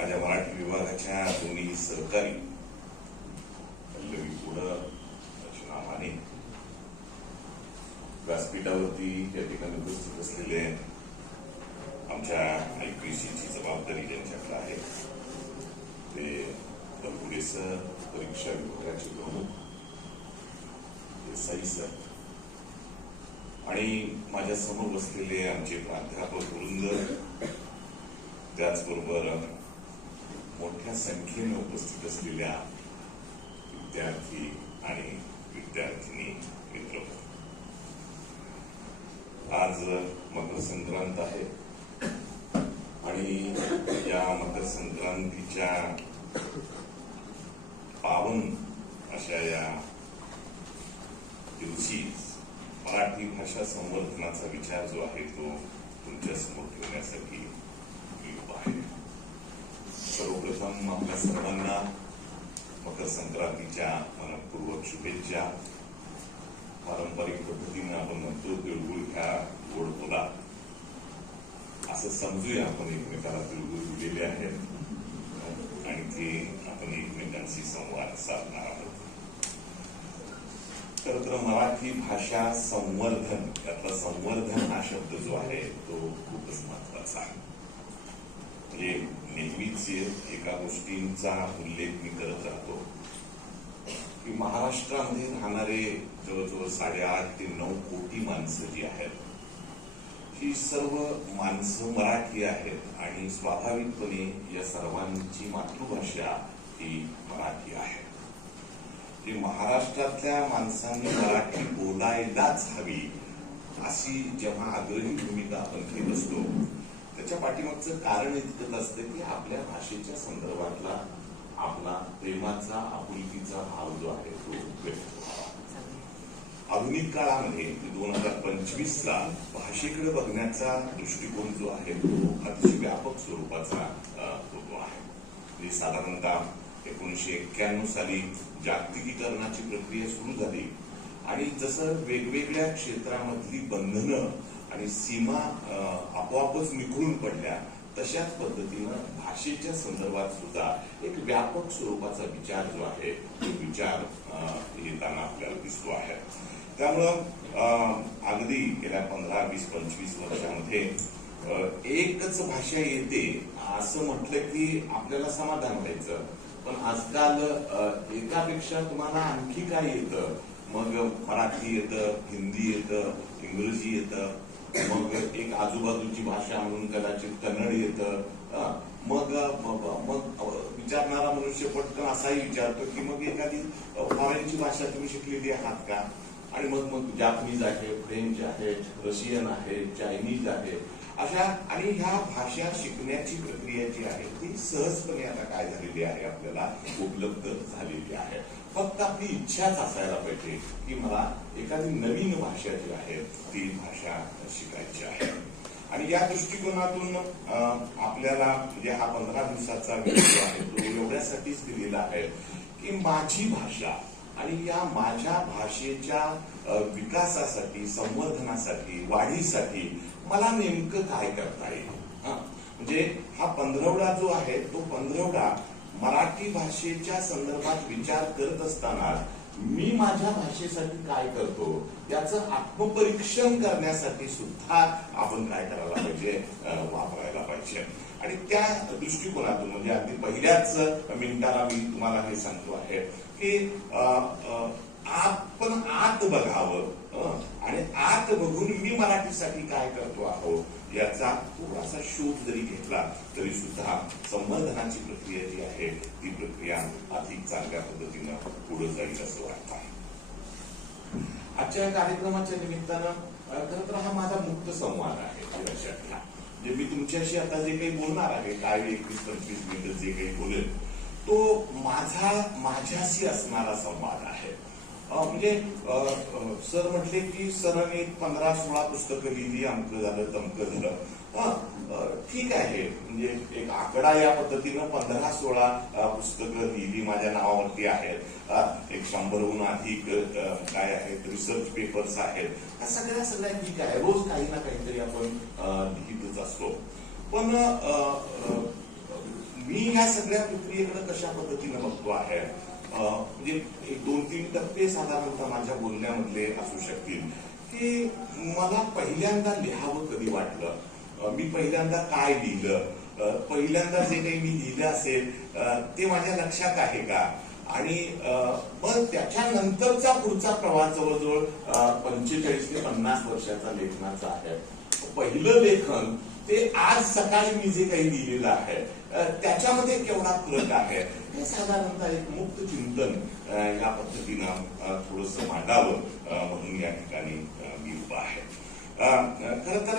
माझ्या मराठी विभागाच्या दोन्ही सहकारी पल्लवी पुढं नामाने व्यासपीठावरती या ठिकाणी उपस्थित असलेले आमच्या IPSCची जबाबदारी ज्यांच्याकडे आहे ते पुढे सर, परीक्षा विभागाचे प्रमुख देसाई सर आणि माझ्या समोर बसलेले आमचे प्राध्यापक वृंद, त्याचबरोबर मोठ्या संख्येने उपस्थित असलेल्या विद्यार्थी आणि विद्यार्थिनी मित्र, आज मकर संक्रांत आहे आणि या मकर संक्रांतीच्या पावन अशा या दिवशी मराठी भाषा संवर्धनाचा विचार जो आहे तो तुमच्या समोर ठेवण्यासाठी मी उभा आहे. सर्वप्रथम आपल्या सर्वांना मकर संक्रांतीच्या मनपूर्वक शुभेच्छा. पारंपरिक पद्धतीने आपण म्हणतो तिळगुळ ह्या गोड बोला असं समजूया. आपण एकमेकाला तिळगुळ दिलेले आहेत आणि ते आपण एकमेकांशी संवाद साधणार आहोत. तर मराठी भाषा संवर्धन, यातला संवर्धन हा शब्द जो आहे तो खूपच महत्वाचा आहे. म्हणजे नेहमीच एका गोष्टींचा उल्लेख मी करत राहतो की महाराष्ट्रामध्ये राहणारे जवळजवळ 8.5 ते 9 कोटी माणसं जी आहेत, ही सर्व माणसं मराठी आहेत आणि स्वाभाविकपणे या सर्वांची मातृभाषा ही मराठी आहे. जी महाराष्ट्रातल्या माणसांनी मराठी बोलायलाच हवी अशी जेव्हा आग्रही भूमिका आपण घेत असतो, त्याच्या पाठीमागचं कारण इतकंच असतं की आपल्या भाषेच्या संदर्भातला आपला प्रेमाचा, आपुलकीचा भाव जो आहे तो व्यक्त व्हावा. आधुनिक काळामध्ये 2025ला भाषेकडे बघण्याचा दृष्टिकोन जो आहे तो अतिशय व्यापक स्वरूपाचा होतो आहे. म्हणजे साधारणतः 1991 साली जागतिकीकरणाची प्रक्रिया सुरू झाली आणि जसं वेगवेगळ्या क्षेत्रामधली बंधनं आणि सीमा आपोआपच निखळून पडल्या, तशाच पद्धतीनं भाषेच्या संदर्भात सुद्धा एक व्यापक स्वरूपाचा विचार जो आहे तो विचार येताना आपल्याला दिसतो आहे. त्यामुळं अगदी गेल्या 15, 20, 25 वर्षामध्ये एकच भाषा येते असं म्हटलं की आपल्याला समाधान व्हायचं. पण आजकाल एकापेक्षा तुम्हाला आणखी काय येतं, मग मराठी येतं, हिंदी येतं, इंग्रजी येतं, मग एक आजूबाजूची भाषा म्हणून कदाचित कन्नड येतं. मग विचारणारा मनुष्य पटकन असाही विचारतो की मग एखादी फॉरेनची भाषा तुम्ही शिकलेली आहात का? आणि मग जापनीज आहे, फ्रेंच आहे, रशियन आहे, चायनीज आहे, अशा. आणि ह्या भाषा शिकण्याची प्रक्रिया जी आहे ती सहजपणे आता काय झालेली आहे, आपल्याला उपलब्ध झालेली आहे. फक्त आपली इच्छाच असायला पाहिजे की मला एखादी नवीन भाषा जी आहे ती भाषा शिकायची आहे. आणि या दृष्टिकोनातून आपल्याला म्हणजे हा 15 दिवसाचा व्हिडिओ आहे तो एवढ्यासाठीच दिलेला आहे की माझी भाषा आणि या माझ्या भाषेच्या विकासासाठी, संवर्धनासाठी, वाढीसाठी मला नेमकं काय करता येईल. म्हणजे हा पंधरवडा जो आहे तो पंधरवडा मराठी भाषेच्या संदर्भात विचार करत असताना मी माझ्या भाषेसाठी काय करतो याचं आत्मपरीक्षण करण्यासाठी सुद्धा आपण काय करायला पाहिजे, वापरायला पाहिजे. आणि त्या दृष्टिकोनातून म्हणजे अगदी पहिल्याच मिनिटाला मी तुम्हाला हे सांगतो आहे की आपण आत बघावं आणि आत बघून मी मराठीसाठी काय करतो आहोत याचा थोडासा शोध जरी घेतला तरी सुद्धा संवर्धनाची प्रक्रिया जी आहे ती प्रक्रिया अधिक चांगल्या पद्धतीनं पुढे जाईल असं वाटतं आहे. आजच्या कार्यक्रमाच्या निमित्तानं खरं तर हा माझा मुक्त संवाद आहे. लक्षात घ्या, म्हणजे मी तुमच्याशी आता जे काही बोलणार आहे, काय 21-25 मिनिटं जे काही बोलेल तो माझ्याशी असणारा संवाद आहे. म्हणजे सर म्हटले की सरांनी 15-16 पुस्तकं लिहिली, अमकं झालं, तमकं झालं. ठीक आहे, म्हणजे एक आकडा या पद्धतीनं 15-16 पुस्तकं लिहिली माझ्या नावावरती आहेत. एक 100हून अधिक काय आहेत रिसर्च पेपर्स आहेत. सगळ्या ठीक आहे, रोज काही ना काहीतरी आपण लिहितच असतो. पण मी ह्या सगळ्या प्रक्रियेकडे कशा पद्धतीनं बघतो आहे, म्हणजे एक 2-3 टप्पे साधारणतः माझ्या बोलण्यामधले असू शकतील. की मला पहिल्यांदा लिहावं कधी वाटलं, मी पहिल्यांदा काय लिहिलं, पहिल्यांदा जे काही मी लिहिलं असेल ते माझ्या लक्षात आहे का, आणि मग त्याच्यानंतरचा पुढचा प्रवास जवळजवळ 45 ते 50 वर्षाचा लेखनाचा आहे. पहिलं लेखन ते आज सकाळी मी जे काही लिहिलेलं आहे त्याच्यामध्ये केवढा फरक आहे हे साधारणतः एक मुक्त चिंतन या पद्धतीनं थोडस मांडावं म्हणून या ठिकाणी मी उभा आहे. खरं तर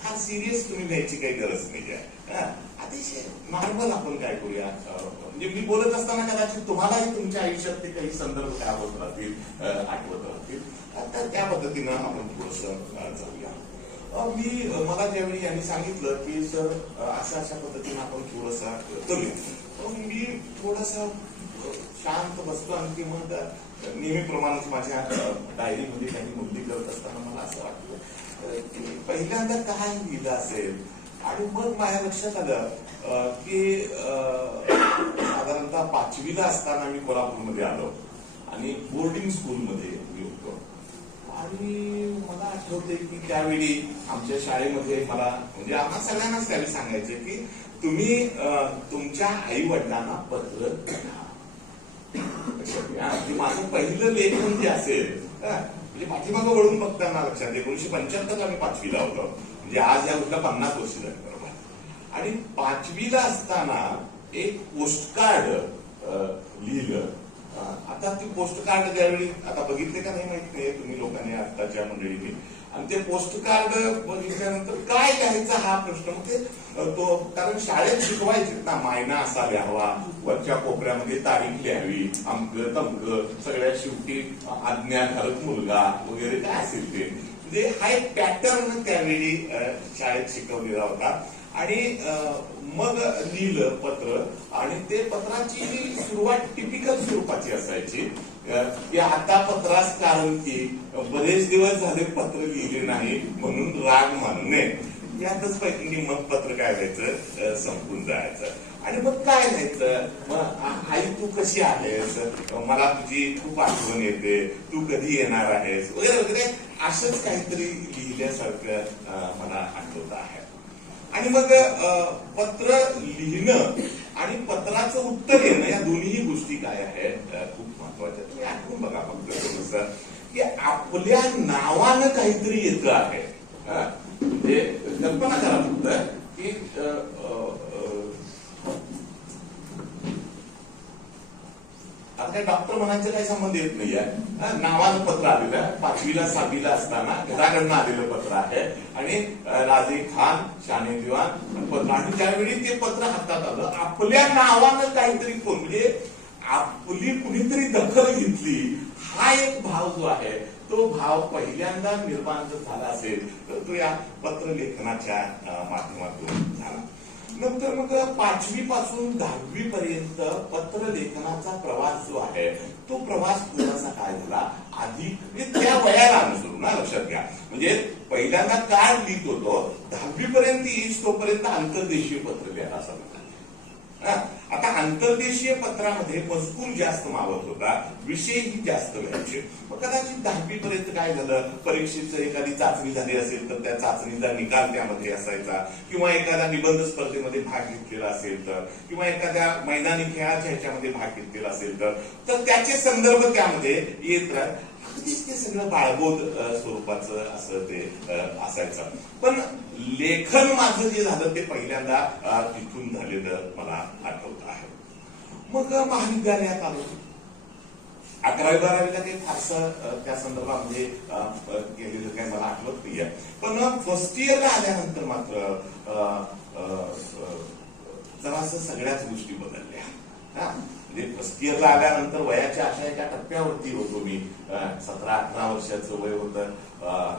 फार सिरियस तुम्ही घ्यायची काही गरज नाही आहे. अतिशय नॉर्मल आपण काय करूया, म्हणजे मी बोलत असताना कदाचित तुम्हालाही तुमच्या आयुष्यात ते काही संदर्भ काय होत राहतील, आठवत राहतील, तर त्या पद्धतीनं आपण थोडस जाऊया. मला ज्यावेळी यांनी सांगितलं की सर अशा पद्धतीनं आपण थोडसा करूया, मी थोडासा शांत बसतो आणि मग नेहमीप्रमाणेच माझ्या डायरीमध्ये काही नोंदी करत असताना मला असं वाटलं की पहिल्यांदा काय लिहिलं असेल, आणि मग माझ्या लक्षात आलं की साधारणतः 5वीला असताना मी कोल्हापूरमध्ये आलो आणि बोर्डिंग स्कूलमध्ये मी होतो. आणि मला आठवते की त्यावेळी आमच्या शाळेमध्ये मला, म्हणजे आम्हाला सगळ्यांनाच त्यावेळी सांगायचे की तुम्ही तुमच्या आई वडिलांना पत्र लिहा. माझं पहिलं लेखन जे असेल, म्हणजे पाठीमागं वळून बघताना लक्षात 1975 आम्ही 5वीला होतो, म्हणजे आज या गोष्टीला 50 वर्ष झाली बरोबर. आणि 5वीला असताना एक पोस्टकार्ड लिहिलं. आता ती पोस्टकार्ड ज्यावेळी आता बघितले का नाही माहित नाही तुम्ही लोकांनी, आताच्या मंडळींनी, आणि ते पोस्टकार्ड बघितल्यानंतर काय लिहायचा हा प्रश्न, मग ते तो कारण शाळेत शिकवायचे ना, मायना असा लिहावा, वरच्या कोपऱ्यामध्ये तारीख लिहावी, अमक तमक, सगळ्या शेवटी आज्ञाधारक मुलगा वगैरे काय असेल ते, म्हणजे हा एक पॅटर्न त्यावेळी शाळेत शिकवलेला होता. आणि मग लिहिलं पत्र, आणि ते पत्राची सुरुवात टिपिकल स्वरूपाची असायची की आता पत्रास कारण की बरेच दिवस झाले पत्र लिहिले नाही म्हणून राग मानू नये. यातच पैकी मग पत्र काय व्हायचं, संपून जायचं. आणि मग काय लिहायचं, मग आई तू कशी आहेस, मला तुझी खूप आठवण येते, तू कधी येणार आहेस वगैरे वगैरे, असंच काहीतरी लिहिल्यासारखं मला आठवत आहे. आणि मग पत्र लिहिणं आणि पत्राचं उत्तर येणं या दोन्ही गोष्टी काय आहेत खूप महत्वाच्या. तुम्ही आठवून बघा फक्त थोडंसं की आपल्या नावानं काहीतरी येतं आहे, म्हणजे कल्पना करा फक्त की आता काही डॉक्टर म्हणायचं काही संबंध येत नाहीये, नावानं पत्र आलेलं आहे. 5वीला 6वीला असताना घराकडनं आलेलं पत्र आहे, आणि राजे खान शाने दिवान पत्र, आणि त्यावेळी ते पत्र हातात आलं, आपल्या नावानं काहीतरी कोण, म्हणजे आपली कुणीतरी दखल घेतली, हा एक भाव जो आहे तो भाव पहिल्यांदा निर्माण जर झाला असेल तर तो या पत्र लेखनाच्या माध्यमातून झाला. नंतर मग 5वी पासून 10वी पर्यंत पत्र लेखनाचा प्रवास जो आहे तो प्रवास थोडासा काय झाला, आधी त्या वयाला अनुसरून ना, लक्षात घ्या, म्हणजे पहिल्यांदा काय लिहित होतो 10वी पर्यंत येईल तोपर्यंत आंतरदेशीय पत्र लिहायला सांगितलं. आता आंतरदेशीय पत्रामध्ये मजकूर जास्त मावत होता, विषयही जास्त लिहायचे. मग कदाचित 10वी पर्यंत काय झालं, परीक्षेचं एखादी चाचणी झाली असेल तर त्या चाचणीचा निकाल त्यामध्ये असायचा, किंवा एखाद्या निबंध स्पर्धेमध्ये भाग घेतलेला असेल तर, किंवा एखाद्या मैदानी खेळाच्या ह्याच्यामध्ये भाग घेतलेला असेल तर त्याचे संदर्भ त्यामध्ये येत राहत. अगदीच ते सगळं बाळबोध स्वरूपाचं असं ते असायचं. पण लेखन माझं जे झालं ते पहिल्यांदा तिथून झालेलं मला आठवत आहे. मग महाविद्यालयात आलो, 11वी-12वीला काही फारसं त्या संदर्भामध्ये केलेलं काही मला आठवत नाहीये. पण फर्स्ट इयरला आल्यानंतर मात्र जरासं सगळ्याच गोष्टी बदलल्या. म्हणजे फर्स्ट इयरला आल्यानंतर वयाच्या अशा एका टप्प्यावरती होतो मी, 17-18 वर्षाचं वय होतं.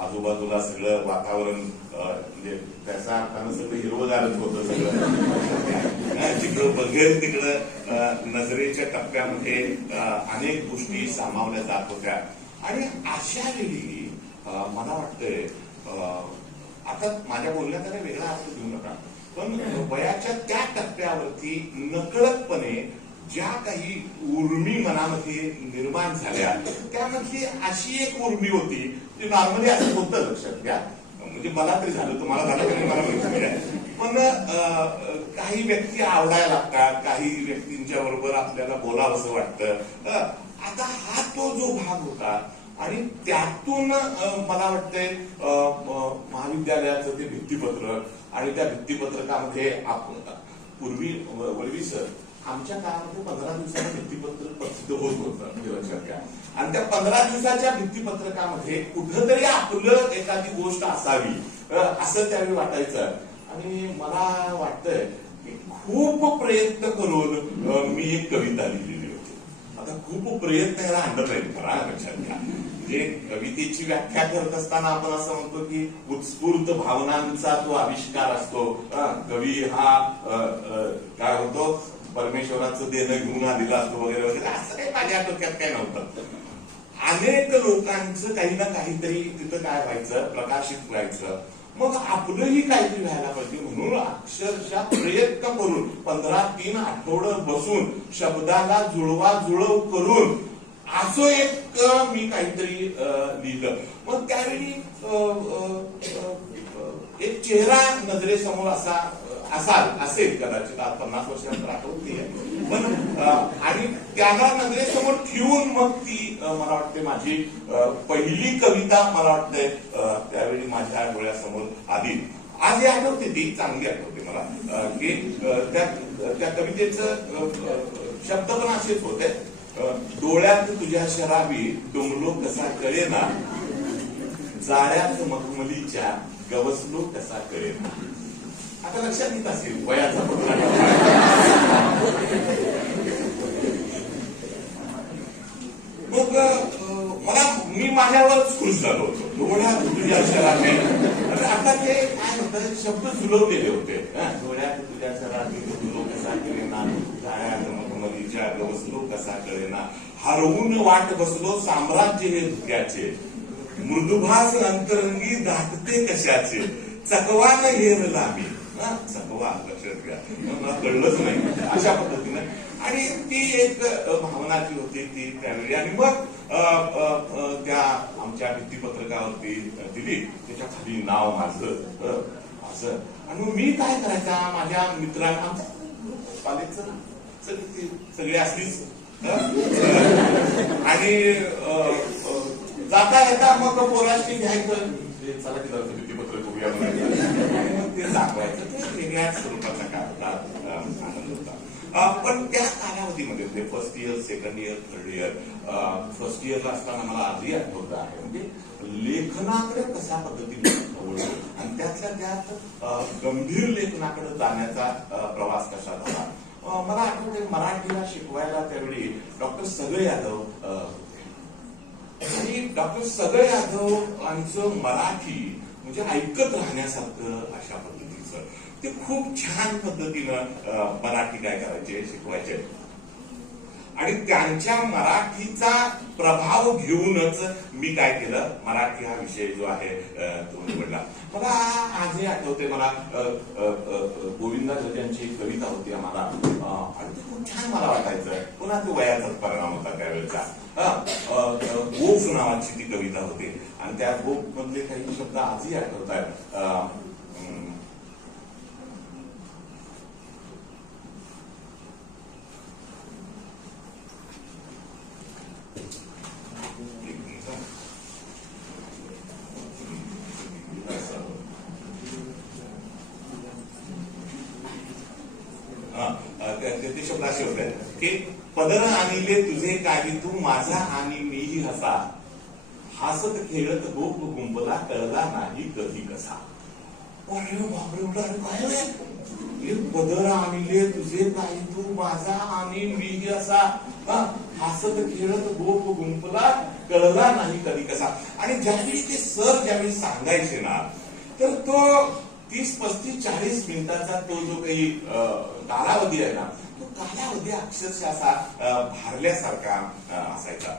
आजूबाजूला सगळं वातावरण म्हणजे त्याचा अर्थानं सगळं हिरवगारच होतं सगळं. जिकडं बघेल तिकडं नजरेच्या टप्प्यामध्ये अनेक गोष्टी सामावल्या जात होत्या. आणि अशा वेळी मला वाटतंय, आता माझ्या बोलण्याचा काही वेगळा अर्थ घेऊ नका, पण वयाच्या त्या टप्प्यावरती माझ्यावरती नकळतपणे ज्या काही उर्मी मनामध्ये निर्माण झाल्या त्यामध्ये अशी एक उर्मी होती ती नॉर्मली असं होतं, लक्षात घ्या. म्हणजे मला तरी झालं, तुम्हाला झालं की नाही मला माहिती नाही, पण काही व्यक्ती आवडायला लागतात, काही व्यक्तींच्या बरोबर आपल्याला बोलावंसं वाटतं. आता हा तो जो भाग होता आणि त्यातून मला वाटतंय महाविद्यालयाचं ते भित्तीपत्रक आणि त्या भित्तीपत्रकामध्ये आपण पूर्वी वळवी सर आमच्या काळामध्ये 15 दिवसाचं भित्तीपत्रक प्रसिद्ध होत होतं, लक्षात घ्या. आणि त्या 15 दिवसाच्या भित्तीपत्रकामध्ये कुठंतरी आपलं एखादी गोष्ट असावी असं त्यावेळी वाटायचं. आणि मला वाटतंय की खूप प्रयत्न करून मी एक कविता लिहिलेली होती. आता खूप प्रयत्न याला अंडरलाईन करा, लक्षात घ्या. म्हणजे कवितेची व्याख्या करत असताना आपण असं म्हणतो की उत्स्फूर्त भावनांचा तो आविष्कार असतो. कवी हा काय होतो, परमेश्वराचं देणं घेऊन आलेला असतो वगैरे वगैरे, असं काही माझ्या डोक्यात काही नव्हतं. अनेक लोकांचं काही ना काहीतरी तिथं काय व्हायचं, प्रकाशित व्हायचं. मग आपलंही काहीतरी व्हायला पाहिजे म्हणून अक्षरशः प्रयत्न करून 15-3 आठवडं बसून शब्दाला जुळवाजुळव करून असं एक मी काहीतरी लिहिलं. मग त्यावेळी एक चेहरा नजरेसमोर असेल कदाचित, आज 50 वर्षानंतर आठवते, पण आणि त्याला नजरेसमोर ठेवून मग ती मला वाटते माझी पहिली कविता मला वाटते त्यावेळी माझ्या डोळ्यासमोर आली. आज हे आठवते, ती चांगली आठवते मला की त्या कवितेचं शब्द पण असेच होते. डोळ्यात तुझ्या शराबी डोंबलो कसा कळेना, जाळ्यात मखमलीच्या गवसलो कसा कळेना. आता लक्षात येत असेल वयाचा पत्ता. मग मी माझ्यावरच खुश झालो होतो. डोळ्यात तुझ्या शराबी, आता ते काय होतं, शब्द जुळवलेले होते. डोळ्यात तुझ्या शराबी डोंबलो कसा कळेना, जाळ्यात मखमलीच्या गवसलो कसा कळेना, हरवून वाट बसलो साम्राज्य हे धुक्याचे, मृदुभास अंतरंगी दाटते कशाचे, चकवान हेरला मी. चकवा, लक्षात घ्या, मला कळलंच नाही अशा पद्धतीने. आणि ती एक भावनाची होती ती त्यावेळी. आणि मग त्या आमच्या भित्तीपत्रकावरती दिली, त्याच्या खाली नाव माझं असं. आणि मग मी काय करायचा, माझ्या मित्रांना, आमच्या कॉलेजचं सगळे असलीच, आणि जाता येता मग पोराशी घ्यायचं, चला की जरा भित्तीपत्र बघूया आणि मग ते दाखवायचं. ते वेगळ्याच स्वरूपाचा काय आनंद होता. पण त्या कालावधीमध्ये म्हणजे first year, second year, third year, first इयरला असताना मला आजही आठवत आहे, म्हणजे लेखनाकडे कशा पद्धतीने वळलो आणि त्यातल्या त्यात गंभीर लेखनाकडे जाण्याचा प्रवास कसा झाला. मला आठवते मराठीला शिकवायला त्यावेळी डॉक्टर सगळे यादव आणि डॉक्टर सगळे यादव यांचं मराठी म्हणजे ऐकत राहण्यासारखं अशा पद्धतीचं ते खूप छान पद्धतीनं मराठी काय करायचे, शिकवायचे. आणि त्यांच्या मराठीचा प्रभाव घेऊनच मी काय केलं, मराठी हा विषय जो आहे तो निवडला. मला आजही आठवते, मला गोविंदाचार्यांची एक कविता होती आम्हाला, आणि ते खूप छान मला वाटायचं. पुन्हा तो वयाचाच परिणाम होता त्यावेळेचा. गोफ नावाची ती कविता होती आणि त्या गोफ मधले काही शब्द आजही आठवत आहेत. ते शब्द असे होते की पदर आणले तुझे काही तू माझा आणि मीही हसा, हसत खेळत गोप गुंपला कळला नाही कधी कसा. अरे बापरे, काय पदर आणले तुझे काही तू माझा आणि मीही असा, हसत खेळत गोप गुंपला कळला नाही कधी कसा. आणि ज्यावेळी ते सर ज्यावेळी सांगायचे ना, तर तो 30-35-40 मिनिटाचा तो जो काही कालावधी आहे ना, तो कालावधी अक्षरशः असा भारल्यासारखा असायचा.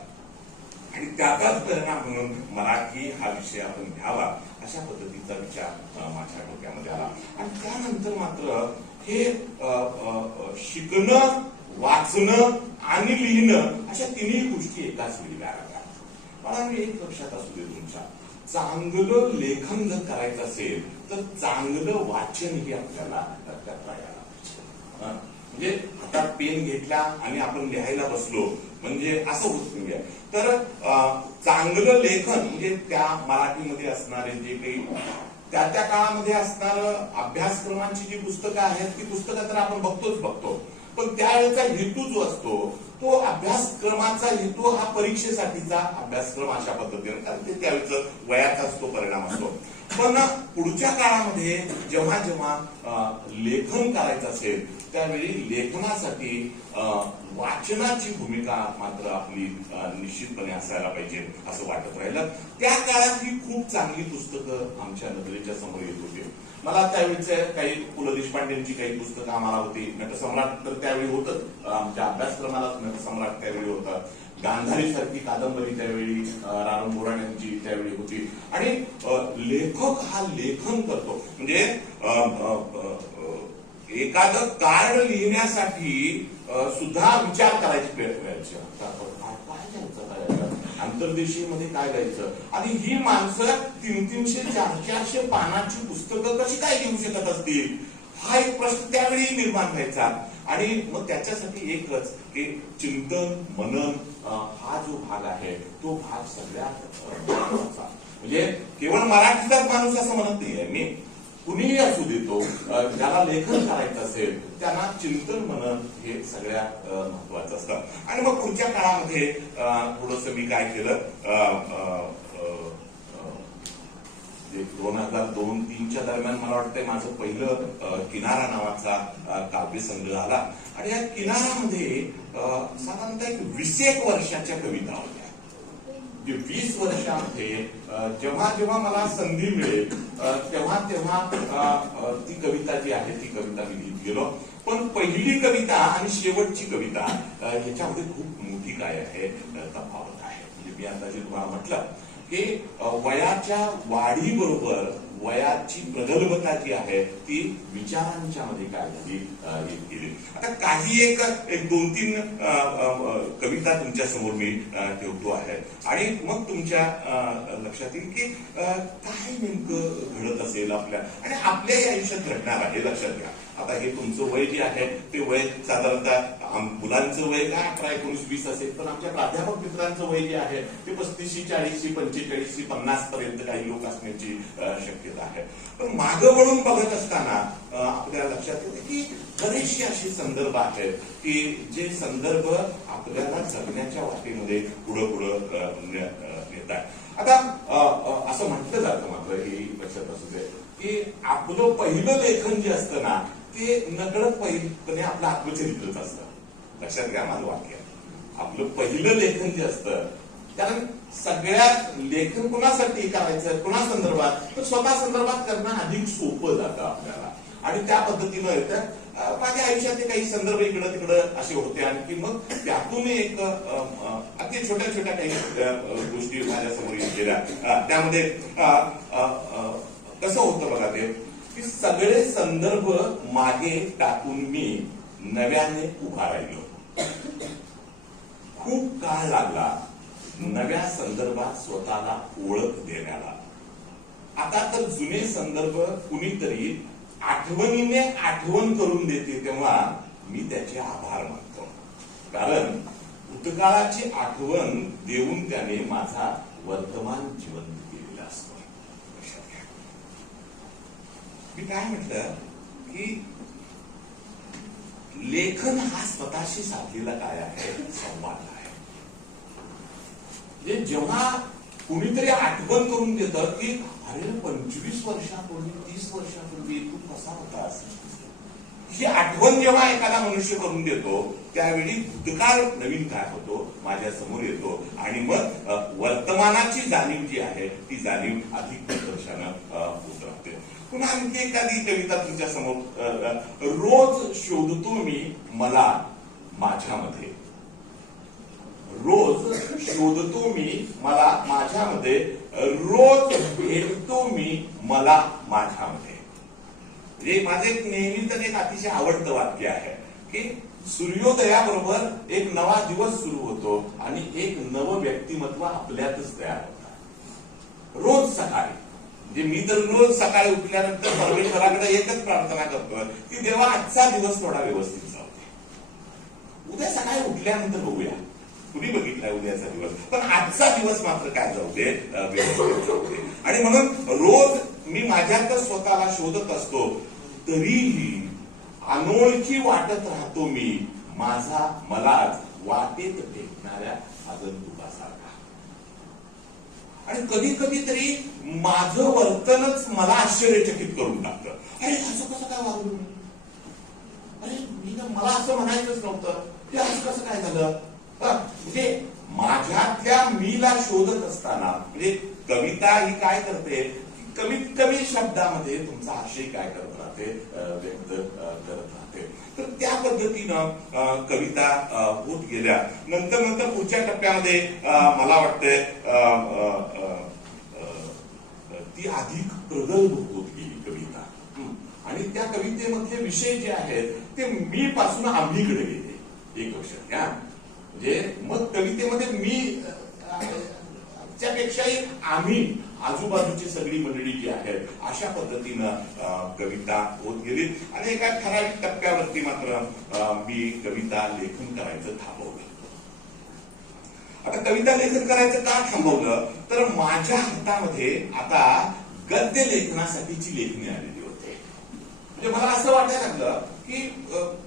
आणि त्याचाच परिणाम म्हणून मराठी हा विषय आपण घ्यावा अशा पद्धतीचा विचार माझ्या डोक्यामध्ये आला. आणि त्यानंतर मात्र हे शिकणं, वाचणं आणि लिहिणं अशा तिन्ही गोष्टी एकाच वेळी लागतात. मला मी एक लक्षात असू दे तुमच्या, चांगलं लेखन जर करायचं असेल तर चांगलं वाचनही आपल्याला करता यायला पाहिजे. म्हणजे आता पेन घेतला आणि आपण लिहायला बसलो म्हणजे असं होत नाही. तर चांगलं लेखन म्हणजे त्या मराठीमध्ये असणारे जे काही त्या त्या काळामध्ये असणार अभ्यासक्रमांची जी पुस्तकं आहेत ती पुस्तकं तर आपण बघतो, पण त्यावेळेचा हेतू जो असतो तो अभ्यासक्रमाचा हेतू हा परीक्षेसाठीचा अभ्यासक्रम अशा पद्धतीने, कारण ते त्यावेळेचा वयाचाच तो परिणाम असतो. पण पुढच्या काळामध्ये जेव्हा जेव्हा लेखन करायचं असेल त्यावेळी लेखनासाठी वाचनाची भूमिका मात्र आपली निश्चितपणे असायला पाहिजे असं वाटत राहिलं. त्या काळात ही खूप चांगली पुस्तकं आमच्या नजरेच्या समोर येत होती. मला त्यावेळेचे काही पु ल देशपांडेंची काही पुस्तकं आम्हाला होती. नटसम्राट तर त्यावेळी होतं, आमच्या अभ्यासक्रमाला नटसम्राट त्यावेळी होतं. गांधारी सारखी कादंबरी त्यावेळी राम मोराण यांची त्यावेळी होती. आणि लेखक हा लेखन करतो म्हणजे एखादं कार्ड लिहिण्यासाठी सुद्धा विचार करायची वेळ व्हायची. काय द्यायचं, आंतरदेशीमध्ये काय द्यायचं, आणि ही माणसं 300-300, 400 पानाची पुस्तकं कशी काय लिहू शकत असतील हा एक प्रश्न त्यावेळी निर्माण व्हायचा. आणि मग त्याच्यासाठी एकच की चिंतन, मनन हा जो भाग आहे तो भाग सगळ्यात महत्वाचा. म्हणजे केवळ मराठीचाच माणूस असं म्हणत नाहीये मी, कुणीही असू देतो, ज्याला लेखन करायचं असेल त्यांना चिंतन, मनन हे सगळ्यात महत्वाचं असतं. आणि मग पुढच्या काळामध्ये थोडस मी काय केलं, 2002-2003च्या दरम्यान मला वाटतंय माझं पहिलं किनारा नावाचा काव्यसंग्रह आला. आणि या किनारामध्ये साधारणतः 20 वर्षाच्या कविता होत्या. 20 वर्षामध्ये जेव्हा जेव्हा मला संधी मिळेल तेव्हा तेव्हा ती कविता जी आहे ती कविता मी लिहित गेलो. पण पहिली कविता आणि शेवटची कविता ह्याच्यामध्ये खूप मोठी काय आहे तफावत आहे. म्हणजे मी आता जे तुम्हाला म्हटलं की वयाच्या वाढीबरोबर वयाची प्रगल्भता जी आहे ती विचारांच्या मध्ये काय झाली येत गेली. आता काही एक 2-3 कविता तुमच्या समोर मी ठेवतो आहे आणि मग तुमच्या लक्षात येईल की काय नेमकं घडत असेल आपल्या आणि आपल्याही आयुष्यात घडणार आहे. लक्षात घ्या, आता हे तुमचं वय जे आहे ते वय साधारणतः मुलांचं वय काय 18, 19, 20 असेल, पण आमच्या प्राध्यापक मित्रांचं वय जे आहे ते 35, 40, 45, 50 पर्यंत काही लोक असण्याची शक्यता आहे. पण मागं वळून बघत असताना आपल्या लक्षात येते की बरेचसे असे संदर्भ आहेत की जे संदर्भ आपल्याला जगण्याच्या वाटेमध्ये पुढं नेतात. आता असं म्हटलं जातं, मात्र हे लक्षात असू दे की आपलं पहिलं लेखन जे असतं ना ते नकळतपणे आपलं आत्मचरित्रच असतं. लक्षात घ्या माझं वाक्य, आपलं पहिलं लेखन जे असतं, कारण सगळ्यात लेखन कुणासाठी करायचं, कुणा संदर्भात, तर स्वतः संदर्भात करणं अधिक सोपं जातं आपल्याला. आणि त्या पद्धतीनं येतं माझ्या आयुष्यातले काही संदर्भ इकडं तिकडं असे होते आणि मग त्यातून एक अगदी छोट्या छोट्या काही गोष्टी माझ्या समोर गेल्या. त्यामध्ये कसं होतं बघा ते की सगळे संदर्भ मागे टाकून मी नव्याने उभा राहिलो. खूप काळ लागला नव्या संदर्भात स्वतःला ओळख देण्याला. आता तर जुने संदर्भ कुणीतरी आठवणीने आठवण करून देते तेव्हा मी त्याचे आभार मानतो, कारण भूतकाळाची आठवण देऊन त्याने माझा वर्तमान जिवंत केलेला असतो. मी काय म्हटलं की लेखन हा स्वतःशी साधलेला काय आहे, संवाद आहे. म्हणजे जेव्हा कुणीतरी आठवण करून देतं की अरे 25 वर्षापूर्वी 30 वर्षापूर्वी तू कसा होतास, ही आठवण जेव्हा एखादा मनुष्य करून देतो त्यावेळी भूतकाळ नवीन काय होतो माझ्या समोर येतो आणि मग वर्तमानाची जाणीव जी आहे ती जाणीव अधिक प्रदर्शनानं होत राहते. पुन्हा आणखी एखादी कविता तुमच्या समोर, रोज शोधतो मी मला माझ्यामध्ये, रोज शोधतो मी मला माझ्यामध्ये, रोज भेटतो मी मला माझ्यामध्ये. म्हणजे माझं एक नेहमीच एक अतिशय आवडतं वाक्य आहे की सूर्योदयाबरोबर एक नवा दिवस सुरू होतो आणि एक नवं व्यक्तिमत्व आपल्यातच तयार होतं रोज सकाळी. म्हणजे मी तर रोज सकाळी उठल्यानंतर परमेश्वराकडे एकच प्रार्थना करतोय की देवा आजचा दिवस थोडा व्यवस्थित जाऊ दे. उद्या सकाळी उठल्यानंतर बघूया कुणी बघितलाय उद्याचा दिवस, पण आजचा दिवस मात्र काय जाऊ दे व्यवस्थित जाऊ दे. आणि म्हणून रोज मी माझ्यातच स्वतःला शोधत असतो, तरीही अनोळखी वाटत राहतो मी माझा मलाच वाटेत टेकणाऱ्या आगंतुकासारखा. आणि कधी कधी तरी माझं वर्तनच मला आश्चर्यचकित करून टाकतं. अरे असं कसं काय वागलो मी, अरे मला असं म्हणायचंच नव्हतं, ते असं कसं काय झालं. म्हणजे माझ्यातल्या मीला शोधत असताना म्हणजे कविता ही काय करते, कमीत कमी शब्दामध्ये तुमचा आशय काय करत राहते, व्यक्त करत राहते. तर त्या पद्धतीनं कविता होत गेल्या. नंतर नंतर पुढच्या टप्प्यामध्ये मला वाटतंय ती अधिक प्रगल्भ होत गेली कविता. आणि त्या कवितेमधले विषय जे आहेत ते मी पासून आम्हीकडे गेले. एक लक्षात घ्या, म्हणजे मग कवितेमध्ये मी त्यापेक्षाही आम्ही आजूबाजूची सगळी मंडळी जी आहेत अशा पद्धतीनं कविता होत गेली. आणि एका ठराविक टप्प्यावरती मात्र मी कविता लेखन करायचं थांबवलं. आता कविता लेखन करायचं का थांबवलं, तर माझ्या हातामध्ये आता गद्य लेखनासाठीची लेखणी आलेली होते. म्हणजे मला असं वाटायला लागलं की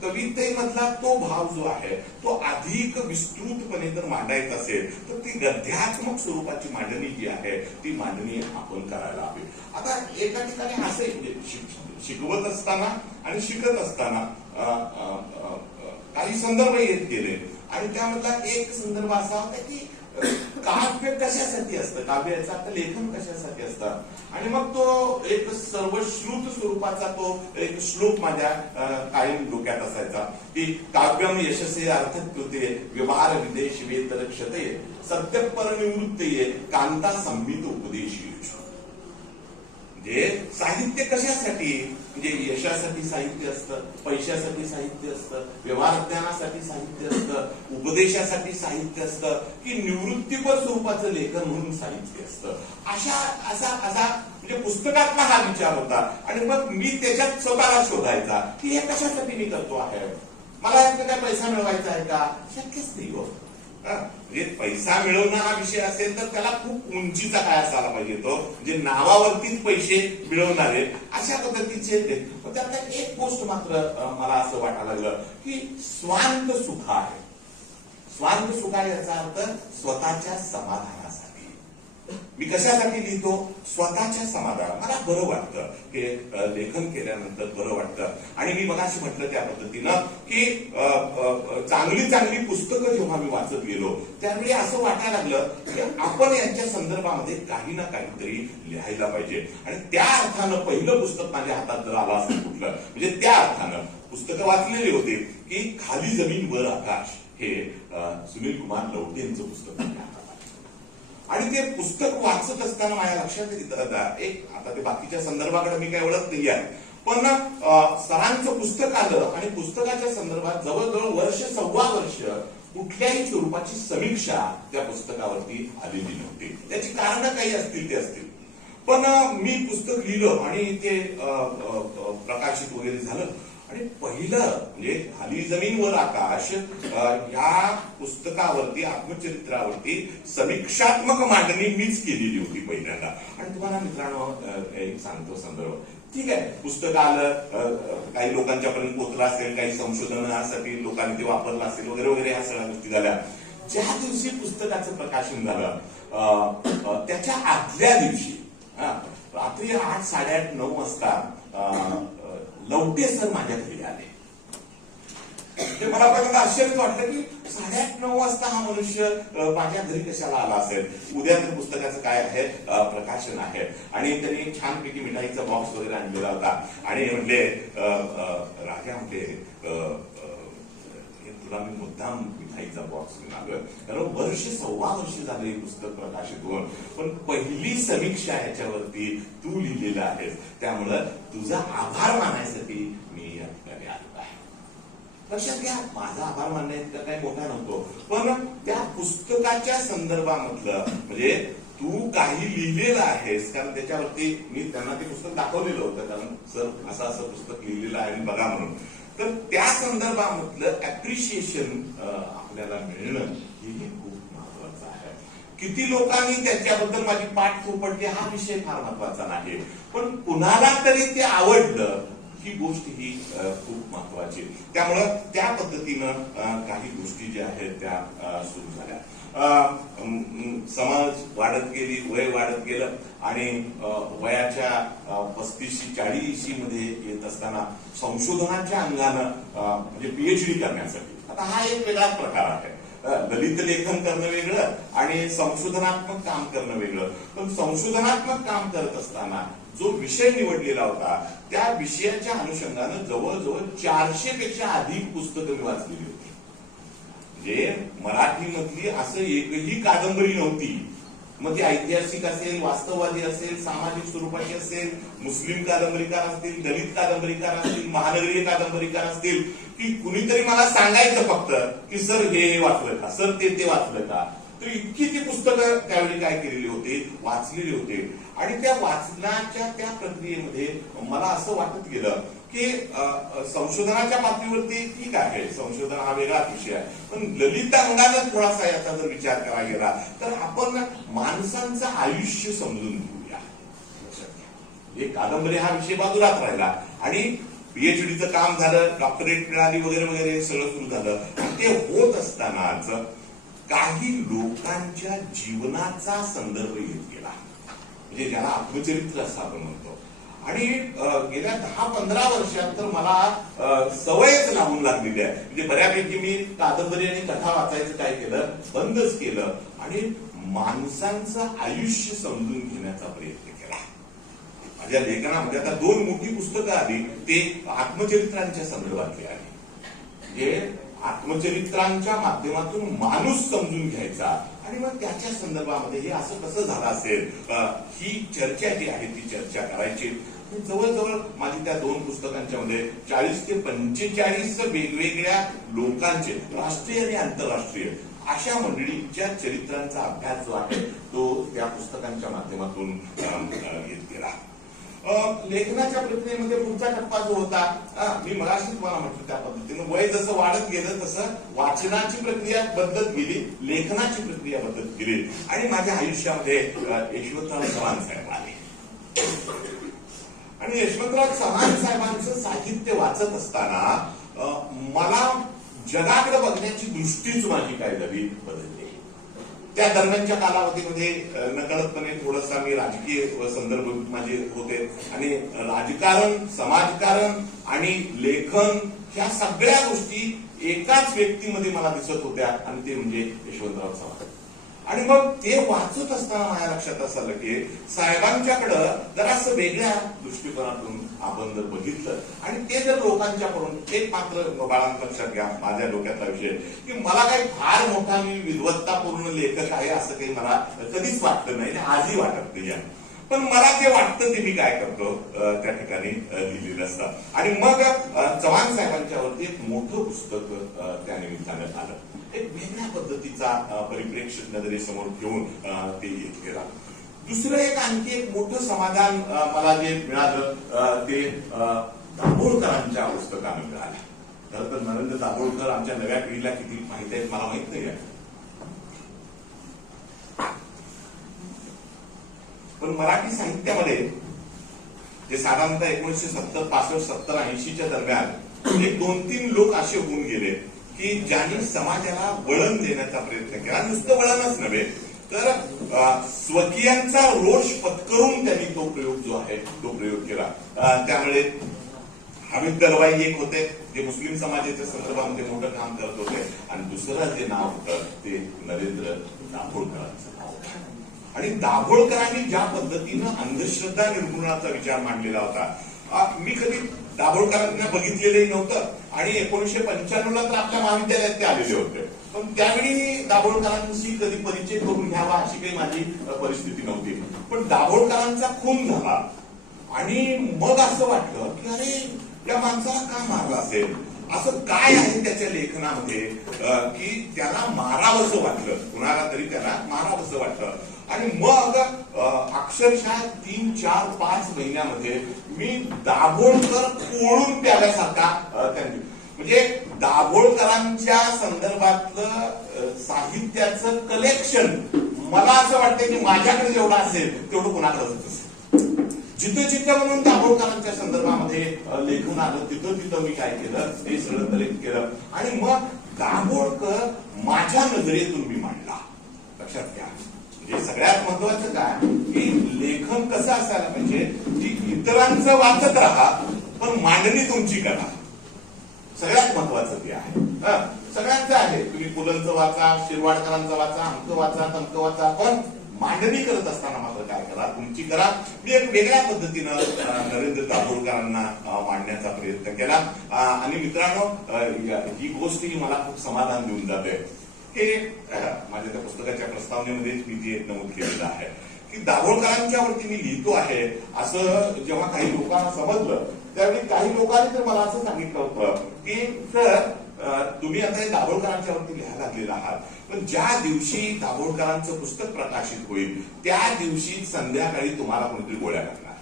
कवितेमधला तो भाव जो आहे तो अधिक विस्तृतपणे जर मांडायचा असेल तर ती गद्यात्मक स्वरूपाची मांडणी जी आहे ती मांडणी आपण करायला हवी. आता एका ठिकाणी असे शिकवत असताना आणि शिकत असताना काही संदर्भ येत गेले आणि त्यामधला एक संदर्भ असा होता की काव्य कशासाठी असतं, काव्याचं आता लेखन कशासाठी असतं. आणि मग तो एक सर्वश्रुत स्वरूपाचा तो एक श्लोक माझ्या कायम डोक्यात असायचा की काव्यम यशसे अर्थक कृते व्यवहार विदेश वेतर क्षते सत्यपर निवृत्तीये कांता संमित उपदेशी. म्हणजे साहित्य कशासाठी, म्हणजे यशासाठी साहित्य असतं, पैशासाठी साहित्य असतं, व्यवहार ज्ञानासाठी साहित्य असतं, उपदेशासाठी साहित्य असतं, की निवृत्तीपर स्वरूपाचं लेखन म्हणून साहित्य असतं. असा म्हणजे पुस्तकातला हा विचार होता. आणि मग मी त्याच्यात स्वतःला शोधायचा की हे कशासाठी मी करतो आहे, मला यातनं काय पैसा मिळवायचा आहे का, शक्यच नाही हो. म्हणजे पैसा मिळवणं हा विषय असेल तर त्याला खूप उंचीचा काय असायला पाहिजे, तो म्हणजे नावावरतीच पैसे मिळवणारे अशा पद्धतीचे. त्यातला एक गोष्ट मात्र मला असं वाटायला लागलं की स्वांत सुख आहे. स्वांत सुख आहे याचा अर्थ स्वतःच्या समाधानासाठी. मी कशासाठी लिहितो, स्वतःच्या समाधान. मला बरं वाटतं की लेखन केल्यानंतर बरं वाटतं. आणि मी मगाशी म्हटलं त्या पद्धतीनं की चांगली चांगली पुस्तकं जेव्हा मी वाचत गेलो त्यावेळी असं वाटायला लागलं की आपण यांच्या संदर्भामध्ये काही ना काहीतरी लिहायला पाहिजे. आणि त्या अर्थानं पहिलं पुस्तक माझ्या हातात जर आलं असेल कुठलं, म्हणजे त्या अर्थानं पुस्तकं वाचलेली होती की खाली जमीन वर आकाश हे सुनील कुमार लवटे यांचं पुस्तक माझ्या हातात. आणि ते पुस्तक वाचत असताना माझ्या लक्षात येतं एक, आता ते बाकीच्या संदर्भाकडे मी काही ओळख नाही आहे, पण सरांचं पुस्तक आलं आणि पुस्तकाच्या संदर्भात जवळजवळ वर्ष सव्वा वर्ष कुठल्याही स्वरूपाची समीक्षा त्या पुस्तकावरती आलेली नव्हती. त्याची कारणं काही असतील ते असतील, पण मी पुस्तक लिहिलं आणि ते प्रकाशित वगैरे झालं. आणि पहिलं म्हणजे खाली जमीन वर आकाश या पुस्तकावरती आत्मचरित्रावरती समीक्षात्मक मांडणी मीच केलेली होती पहिल्यांदा. आणि तुम्हाला मित्रांनो एक सांगतो संदर्भ, ठीक आहे पुस्तक आलं, काही लोकांच्या पर्यंत पोहोचलं असेल, काही संशोधनासाठी लोकांनी ते वापरलं असेल वगैरे वगैरे ह्या सगळ्या गोष्टी झाल्या. ज्या दिवशी पुस्तकाचं प्रकाशन झालं त्याच्या आदल्या दिवशी रात्री 8, 8:30, 9 वाजता लवटे सर माझ्या घरी आले. ते मला पहिल्यांदा आश्चर्य वाटलं की 8:30, 9 वाजता हा मनुष्य माझ्या घरी कशाला आला असेल. उद्या तर पुस्तकाचं काय आहे प्रकाशन आहे. आणि त्यांनी एक छानपैकी मिठाईचा बॉक्स वगैरे आणलेला होता. आणि म्हणले राजा म्हणले तुला मी मुद्दाम मिठाईचं माहितीचा बॉक्स घेऊन आलोय. कारण सव्वा वर्ष झालं हे पुस्तक प्रकाशित होऊन, पण पहिली समीक्षा याच्यावरती तू लिहिलेलं आहेस, त्यामुळं तुझा आभार मानायसाठी मी या ठिकाणी आलो आहे. लक्षात घ्या, माझा आभार मानणे इतका काही मोठा नव्हतो, पण त्या पुस्तकाच्या संदर्भामधलं म्हणजे तू काही लिहिलेलं आहेस, कारण त्याच्यावरती मी त्यांना ते पुस्तक दाखवलेलं होतं, कारण सर असं असं पुस्तक लिहिलेलं आहे बघा म्हणून. तर त्या संदर्भामधलं अप्रिशिएशन आपल्याला मिळणं हेही खूप महत्वाचं आहे. किती लोकांनी त्याच्याबद्दल माझी पाठ थोपटली हा विषय फार महत्वाचा नाही, पण कुणाला तरी ते आवडलं ही गोष्ट ही खूप महत्वाची. त्यामुळं त्या पद्धतीनं काही गोष्टी ज्या आहेत त्या सुरू झाल्या. समाज वाढत गेली, वय वाढत गेलं आणि वयाच्या 35-40 मध्ये येत असताना संशोधनाच्या अंगानं म्हणजे पीएचडी करण्यासाठी, आता हा एक वेगळाच प्रकार आहे. ललित लेखन करणं वेगळं आणि संशोधनात्मक काम करणं वेगळं. पण संशोधनात्मक काम करत असताना जो विषय निवडलेला होता त्या विषयाच्या अनुषंगानं जवळजवळ 400 पेक्षा अधिक पुस्तकं मी वाचलेली होती. म्हणजे मराठीमधली असं एकही कादंबरी नव्हती, मग ती ऐतिहासिक असेल, वास्तववादी असेल, सामाजिक स्वरूपाची असेल, मुस्लिम कादंबरीकार असतील, दलित कादंबरीकार असतील, महानगरीय कादंबरीकार असतील, की कुणीतरी मला सांगायचं फक्त की सर हे वाचलं का, सर ते वाचलं का. तर इतकी ती पुस्तकं त्यावेळी काय केलेली होती, वाचलेली होती. आणि त्या वाचनाच्या त्या प्रक्रियेमध्ये मला असं वाटत गेलं की संशोधनाच्या पातळीवरती ठीक आहे, संशोधन हा वेगळा विषय आहे, पण ललित अंगानं थोडासा याचा जर विचार करायला गेला तर आपण माणसांचं आयुष्य समजून घेऊया. एक कादंबरी हा विषय बाजूलाच राहिला आणि पीएचडीचं काम झालं, डॉक्टरेट मिळाली वगैरे वगैरे सगळं सुरू झालं. ते होत असतानाच काही लोकांच्या जीवनाचा संदर्भ येत गेला, म्हणजे ज्याला आत्मचरित्र असं आपण म्हणतो. आणि गेल्या 10-15 वर्षात तर मला सवयच लागून लागलेली आहे. म्हणजे बऱ्यापैकी मी कादंबरी आणि कथा वाचायचं काय केलं, बंदच केलं आणि माणसांचं आयुष्य समजून घेण्याचा प्रयत्न केला. माझ्या लेखनामध्ये आता 2 मोठी पुस्तकं आली, ते आत्मचरित्रांच्या संदर्भातली आली. म्हणजे आत्मचरित्रांच्या माध्यमातून माणूस समजून घ्यायचा आणि मग त्याच्या संदर्भामध्ये हे असं कसं झालं असेल, ही चर्चा जी आहे ती चर्चा करायची. जवळजवळ माझी त्या 2 पुस्तकांच्या मध्ये 40 ते 45 वेगवेगळ्या लोकांचे, राष्ट्रीय आणि आंतरराष्ट्रीय अशा मंडळींच्या चरित्रांचा अभ्यास जो आहे तो त्या पुस्तकांच्या माध्यमातून येत गेला. लेखनाच्या प्रक्रियेमध्ये पुढचा टप्पा जो होता, मी मगाशी तुम्हाला म्हटलं त्या पद्धतीनं वय जसं वाढत गेलं तसं वाचनाची प्रक्रिया बदलत गेली, लेखनाची प्रक्रिया बदलत गेली आणि माझ्या आयुष्यामध्ये यशवंतराव चव्हाण साहेब आले. आणि यशवंतराव चव्हाण साहेबांचं साहित्य वाचत असताना मला जगाकडे बघण्याची दृष्टीच माझी काय झाली, बदलली. त्या दरम्यानच्या कालावधीमध्ये नकळतपणे थोडंसं मी राजकीय संदर्भ माझे होते आणि राजकारण, समाजकारण आणि लेखन ह्या सगळ्या गोष्टी एकाच व्यक्तीमध्ये मला दिसत होत्या आणि ते म्हणजे यशवंतराव चव्हाण. आणि मग ते वाचत असताना माझ्या लक्षात असं आलं की साहेबांच्याकडं जरासं वेगळ्या दृष्टिकोनातून आपण जर बघितलं आणि ते जर लोकांच्याकडून, एक मात्र बाळांत लक्षात घ्या माझ्या डोक्यातला विषय की मला काही फार मोठा मी विद्वत्तापूर्ण लेखक आहे असं काही मला कधीच वाटलं नाही, आजही वाटत नाही. पण मला जे वाटतं ते मी काय करतो त्या ठिकाणी लिहिलेलं असतं. आणि मग चव्हाण साहेबांच्यावरती एक मोठं पुस्तक त्या निमित्तानं आलं, एक वेगळ्या पद्धतीचा परिप्रेक्ष्य नजरेसमोर घेऊन ते येत गेला. दुसरं एक आणखी एक मोठं समाधान मला जे मिळालं ते दाभोळकरांच्या पुस्तकानं मिळालं. खरं तर नरेंद्र दाभोळकर आमच्या नव्या पिढीला किती माहित आहेत मला माहित नाही आहे, पण मराठी साहित्यामध्ये जे साधारणतः 1970, 65, 70, 80च्या दरम्यान एक 2-3 लोक असे होऊन गेले की ज्यांनी समाजाला वळण देण्याचा प्रयत्न केला. नुसतं वळणच नव्हे तर स्वकीयांचा रोष पत्करून त्यांनी तो प्रयोग जो आहे तो प्रयोग केला. त्यामुळे हमीद दलवाई एक होते जे मुस्लिम समाजाच्या संदर्भामध्ये मोठं काम करत होते आणि दुसरं जे नाव होतं ते नरेंद्र दाभोळकरांचं नाव होतं. आणि दाभोळकरांनी ज्या पद्धतीनं अंधश्रद्धा निर्मूलनाचा विचार मांडलेला होता, मी कधी दाभोळकरांना बघितलेलंही नव्हतं आणि 1995ला तर आपल्या महाविद्यालयात ते आलेले होते. पण त्यावेळी दाभोळकरांशी कधी परिचय करून घ्यावा अशी काही माझी परिस्थिती नव्हती. पण दाभोळकरांचा खून झाला आणि मग असं वाटलं की अरे या माणसाला का मारलं असेल, असं काय आहे त्याच्या लेखनामध्ये की त्याला मारावंसं वाटलं, कुणाला तरी त्याला मारावंसं वाटलं. आणि मग अक्षरशः 3, 4, 5 महिन्यामध्ये मी दाभोळकर पोळून प्याल्यासारखा त्यांनी, म्हणजे दाभोळकरांच्या संदर्भातलं साहित्याचं कलेक्शन मला असं वाटतं की माझ्याकडे जेवढं असेल तेवढं कुणाकडेच असेल. जिथं जिथं म्हणून दाभोळकरांच्या संदर्भामध्ये लेखन आलं तिथं तिथं मी काय केलं, ते सगळं कलेक्ट केलं आणि मग दाभोळकर माझ्या नजरेतून मी मांडला. लक्षात घ्या, म्हणजे सगळ्यात महत्वाचं काय की लेखन कसं असायला पाहिजे की इतरांचं वाचत राहा पण मांडणी तुमची करा. सगळ्यात महत्वाचं ते आहे. सगळ्यांचं आहे, तुम्ही पुलंचं वाचा, शिरवाडकरांचं वाचा, अमकं वाचा, तमकं वाचा, पण मांडणी करत असताना मात्र काय करा, तुमची करा. मी एक वेगळ्या पद्धतीनं नरेंद्र दाभोळकरांना मांडण्याचा प्रयत्न केला. आणि मित्रांनो, ही गोष्ट ही मला खूप समाधान देऊन जाते. हे माझ्या त्या पुस्तकाच्या प्रस्तावनेमध्येच मी ती नमूद केलेलं आहे की दाभोळकरांच्या वरती मी लिहितो आहे असं जेव्हा काही लोकांना समजलं त्यावेळी काही लोकांनी तर मला असं सांगितलं होतं की सर तुम्ही आता दाभोळकरांच्या वरती लिहायला लागलेला आहात, पण ज्या दिवशी दाभोळकरांचं पुस्तक प्रकाशित होईल त्या दिवशी संध्याकाळी तुम्हाला कोणीतरी गोळ्या करणार,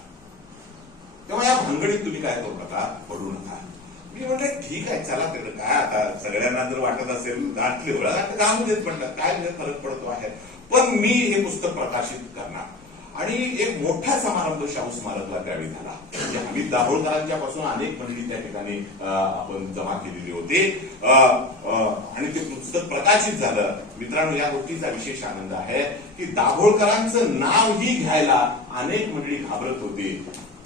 तेव्हा या भानगडीत तुम्ही काय करू नका, पडू नका. मी म्हटलं ठीक आहे, चला तिकडे काय आता सगळ्यांना जर वाटत असेल गाठले गाव देत म्हटलं काय फरक पडतो आहे, पण मी हे पुस्तक प्रकाशित करणार. आणि एक मोठा समारंभ शाहू स्मारकला त्यावेळी झाला. म्हणजे आम्ही दाभोळकरांच्या पासून अनेक मंडळी त्या ठिकाणी आपण जमा केलेली होती आणि ते पुस्तक प्रकाशित झालं. मित्रांनो, या गोष्टीचा विशेष आनंद आहे की दाभोळकरांचं नावही घ्यायला अनेक मंडळी घाबरत होती.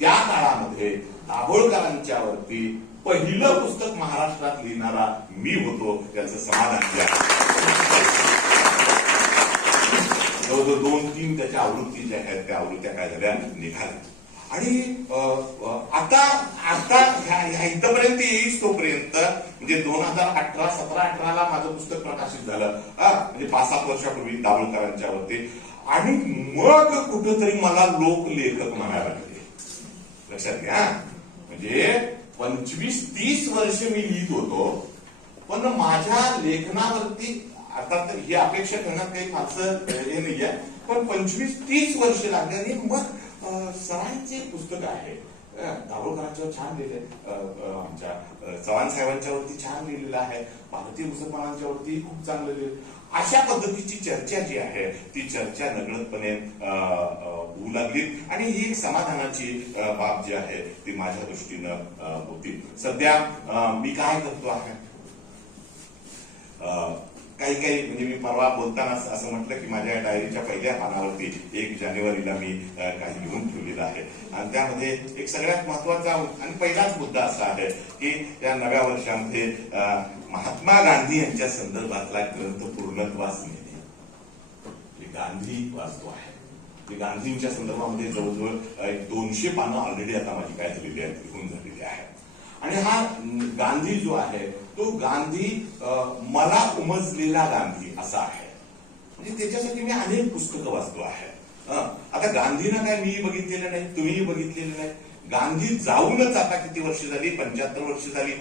त्या काळामध्ये दाभोळकरांच्या वरती पहिलं पुस्तक महाराष्ट्रात लिहिणारा मी होतो, याचं समाधान आहे. जवळजवळ 2-3 त्याच्या आवृत्ती ज्या आहेत त्या आवृत्त्या काय झाल्या, निघाल्या. आणि आता इथपर्यंत येईस तोपर्यंत म्हणजे 2017-18ला माझं पुस्तक प्रकाशित झालं, म्हणजे 5-7 वर्षापूर्वी दाभोळकरांच्या वरती. आणि मग कुठंतरी मला लोक लेखक म्हणायला लागले. लक्षात घ्या, म्हणजे 25-30 वर्ष मी लिहित होतो, पण माझ्या लेखनावरती आता तर ही अपेक्षा करण्यात काही फारसं हे नाही आहे, पण 25-30 वर्ष लागले. आणि मग सरांचे पुस्तक आहे दाभोळकरांच्यावर छान लिहिले, आमच्या चव्हाण साहेबांच्या वरती छान लिहिलेलं आहे, भारतीय मुसलमानांच्या वरती खूप चांगलं लिहिलं. अशा पद्धतीची चर्चा जी आहे ती चर्चा नकळतपणे होऊ लागली आणि ही एक समाधानाची बाब जी आहे ती माझ्या दृष्टीनं होती. सध्या मी काय करतो आहे, काही म्हणजे मी परवा बोलताना असं म्हटलं की माझ्या डायरीच्या पहिल्या पानावरती 1 जानेवारीला मी काही लिहून ठेवलेलं आहे आणि त्यामध्ये एक सगळ्यात महत्वाचा आणि पहिलाच मुद्दा असा आहे की या नव्या वर्षामध्ये महात्मा गांधी यांच्या संदर्भातला ग्रंथ पूर्णत्वास नेणे. गांधी वाचतो आहे, गांधींच्या संदर्भामध्ये जवळजवळ 200 पानं ऑलरेडी आता माझी काय झालेली आहेत, लिहून झालेली आहे. आणि हा गांधी जो आहे तो गांधी मला उमजलेला गांधी असा आहे. म्हणजे त्याच्यासाठी मी अनेक पुस्तकं वाचतो आहे. आता गांधीनं काय मी बघितलेलं नाही, तुम्हीही बघितलेलं नाही. गांधी जाऊनच आता किती वर्ष झाली, 75 वर्ष झाली.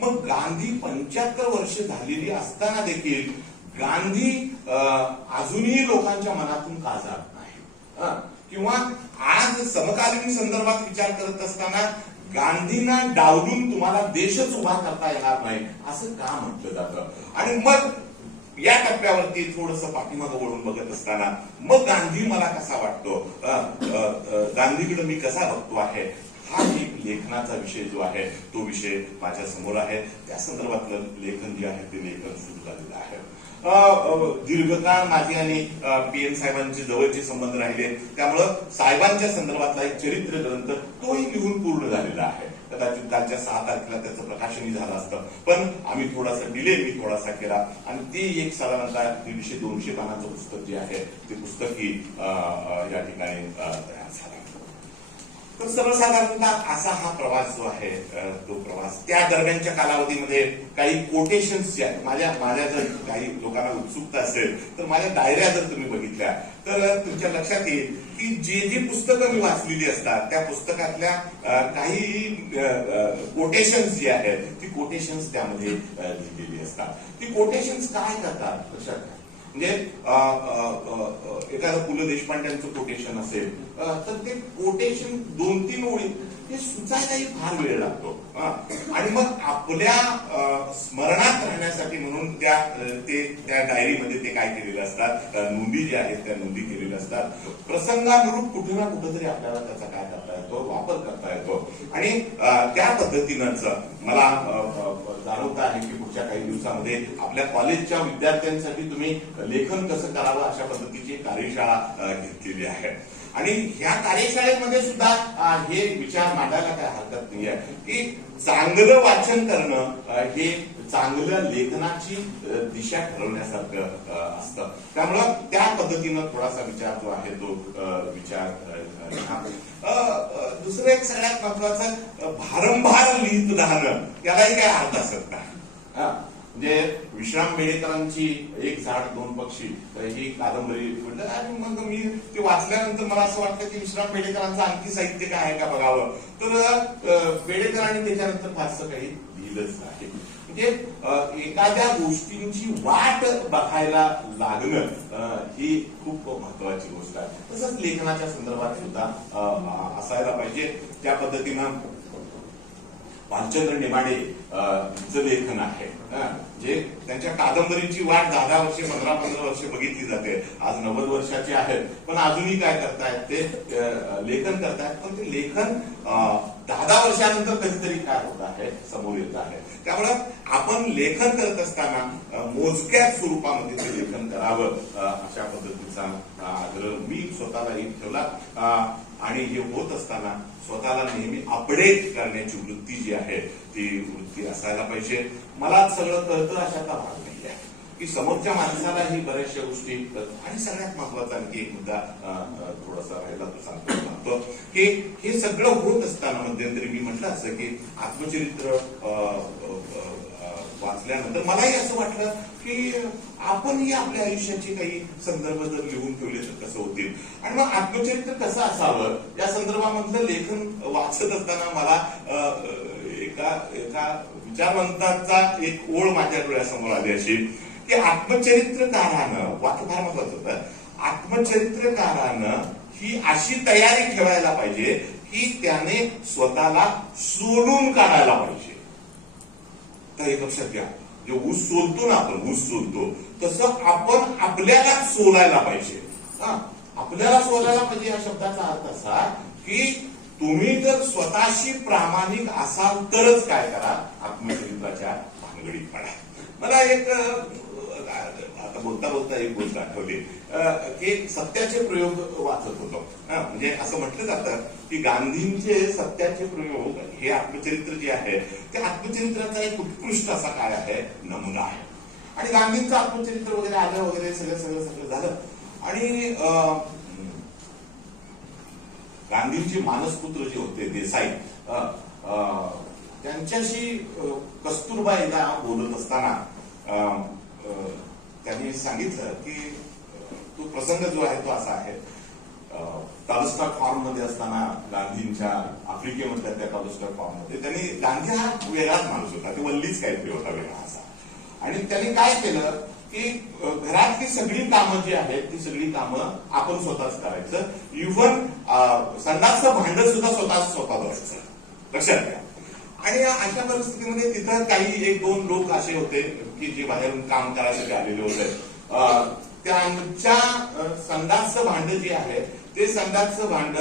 मग गांधी 75 वर्ष झालेली असताना देखील गांधी अजूनही लोकांच्या मनातून का जात नाही, किंवा आज समकालीन संदर्भात विचार करत असताना गांधींना डावलून तुम्हाला देशच उभा करता येणार नाही असं का म्हटलं जातं. आणि मग या टप्प्यावरती थोडंसं पाठीमागं वळून बघत असताना मग गांधी मला कसा वाटतो, गांधीकडे मी कसा बघतो आहे, हा एक लेखनाचा विषय जो आहे तो विषय माझ्या समोर आहे. त्या संदर्भातलं लेखन जे आहे ते लेखन सुरू झालेलं आहे. दीर्घकाळ माझे आणि PN साहेबांचे जवळचे संबंध राहिले, त्यामुळं साहेबांच्या संदर्भातला एक चरित्र ग्रंथ तोही लिहून पूर्ण झालेला आहे. कदाचित कालच्या 6 तारखेला त्याचं प्रकाशनही झालं असतं, पण आम्ही थोडासा डिले मी थोडासा केला आणि ते एक साधारणतः 150-200 पानाचं पुस्तक जे आहे ते पुस्तकही या ठिकाणी तयार झालं. तर सर्वसाधारणतः असा हा प्रवास जो आहे तो प्रवास त्या दरम्यानच्या कालावधीमध्ये काही कोटेशन्स जे आहेत माझ्या जर काही लोकांना उत्सुकता असेल तर माझ्या डायऱ्या जर तुम्ही बघितल्या तर तुमच्या लक्षात येईल की जी पुस्तकं मी वाचलेली असतात त्या पुस्तकातल्या काही कोटेशन्स जी आहेत ती कोटेशन्स त्यामध्ये लिहिलेली असतात. ती कोटेशन्स काय करतात लक्षात घ्या. म्हणजे एखादं पु ल देशपांड्यांचं कोटेशन असेल तर ते कोटेशन 2-3 ओळी हे सुचायलाही फार वेळ लागतो आणि मग आपल्या स्मरणात राहण्यासाठी म्हणून त्या डायरीमध्ये ते काय केलेलं असतात, नोंदी ज्या आहेत त्या नोंदी केलेल्या असतात. प्रसंगानुरूप कुठे ना कुठेतरी आपल्याला त्याचा काय करता येतो, वापर करता येतो आणि त्या पद्धतीनंच मला जाणवत आहे की पुढच्या काही दिवसामध्ये आपल्या कॉलेजच्या विद्यार्थ्यांसाठी तुम्ही लेखन कसं करावं अशा पद्धतीची कार्यशाळा घेतलेली आहे आणि ह्या कार्यशाळेमध्ये सुद्धा हे विचार मांडायला काय हरकत नाही आहे की चांगलं वाचन करणं हे चांगल्या लेखनाची दिशा ठरवण्यासारखं असतं. त्यामुळं त्या पद्धतीनं थोडासा विचार जो आहे तो विचार दुसरं एक सगळ्यात महत्वाचं भारंभार लिहित राहणं यालाही काय अर्थ असत नाही. म्हणजे विश्राम बेडेकरांची एक झाड दोन पक्षी ही कादंबरी म्हटलं आणि मग मी ते वाचल्यानंतर मला असं वाटतं की विश्राम बेडेकरांचं आणखी साहित्य काय आहे का बघावं तर बेडेकरांनी त्याच्यानंतर फारसं काही लिहिलंच नाही. म्हणजे एखाद्या गोष्टींची वाट बघायला लागणं ही खूप महत्वाची गोष्ट आहे. तसंच लेखनाच्या संदर्भात सुद्धा असायला पाहिजे. त्या पद्धतीनं भालचंद्र नेमाडे चं लेखन आहे जे त्यांच्या कादंबरीची वाट 10 वर्षे 15 वर्षे बघितली जाते. आज 90 वर्षाचे आहेत पण अजूनही काय करतायत ते लेखन करतायत. पण ते लेखन 10 वर्षानंतर कधीतरी काय होत आहे समोर येत आहे. त्यामुळं आपण लेखन करत असताना मोजक्या स्वरूपामध्ये ते लेखन करावं अशा पद्धतीचा आग्रह मी स्वतःलाही ठेवला आणि हे होत असताना स्वतःला नेहमी अपडेट करण्याची वृत्ती जी आहे ती वृत्ती असायला पाहिजे. मला सगळं कळतं अशाचा भाग नाही आहे की समोरच्या माणसालाही बऱ्याचशा गोष्टी आणि सगळ्यात महत्वाचा आणखी एक मुद्दा थोडासा राहिला तो सांगतो की हे सगळं होत असताना मध्यंतरी मी म्हटलं असं की आत्मचरित्र वाचल्यानंतर मलाही असं वाटलं की आपणही आपल्या आयुष्याचे काही संदर्भ जर लिहून ठेवले तर कसं होतील आणि मग आत्मचरित्र कसं असावं या संदर्भामधलं लेखन वाचत असताना मला एका विचारवंताचा एक ओळ माझ्या डोळ्यासमोर आली अशी की आत्मचरित्रकारानं वाक्य फार महत्वाचं होतं. आत्मचरित्रकारानं ही अशी तयारी ठेवायला पाहिजे की त्याने स्वतःला सोडून काढायला पाहिजे. तर एक लक्षात घ्या, जे ऊस सोलतो ना आपण ऊस सोलतो तसं आपण आपल्याला सोलायला पाहिजे. आपल्याला सोलायला पाहिजे या शब्दाचा अर्थ असा की तुम्ही जर स्वतःशी प्रामाणिक असाल तरच काय करा आत्मचरित्राच्या भानगडीत पडा. मला एक आता बोलता बोलता एक गोष्ट आठवली की सत्याचे प्रयोग वाचत होतो. म्हणजे असं म्हटलं जातं की गांधींचे सत्याचे प्रयोग हे आत्मचरित्र जे आहे ते आत्मचरित्राचा एक उत्कृष्ट असा काय आहे नमुना आहे. आणि गांधींचं आत्मचरित्र वगैरे आलं वगैरे सगळं झालं आणि गांधींचे मानसपुत्र जे होते देसाई त्यांच्याशी कस्तुरबा एकदा बोलत असताना त्यांनी सांगितलं की तो प्रसंग जो आहे तो असा आहे टॉलस्टॉय फार्म मध्ये असताना गांधींच्या आफ्रिकेमधल्या त्या टॉलस्टॉय फार्म मध्ये त्यांनी गांधी हा वेगळाच माणूस होता. ते वल्लीच काहीतरी होता वेगळा असा आणि त्यांनी काय केलं की घरातली सगळी कामं जी आहेत ती सगळी कामं आपण स्वतःच करायचं. इव्हन संडासचं भांड सुद्धा स्वतः धुवायचं. लक्षात घ्या. आणि अशा परिस्थितीमध्ये तिथं काही 1-2 लोक असे होते की जे बाहेरून काम करायसाठी आलेले होते. त्यांच्या संडासचं भांड जे आहे ते संडासचं भांड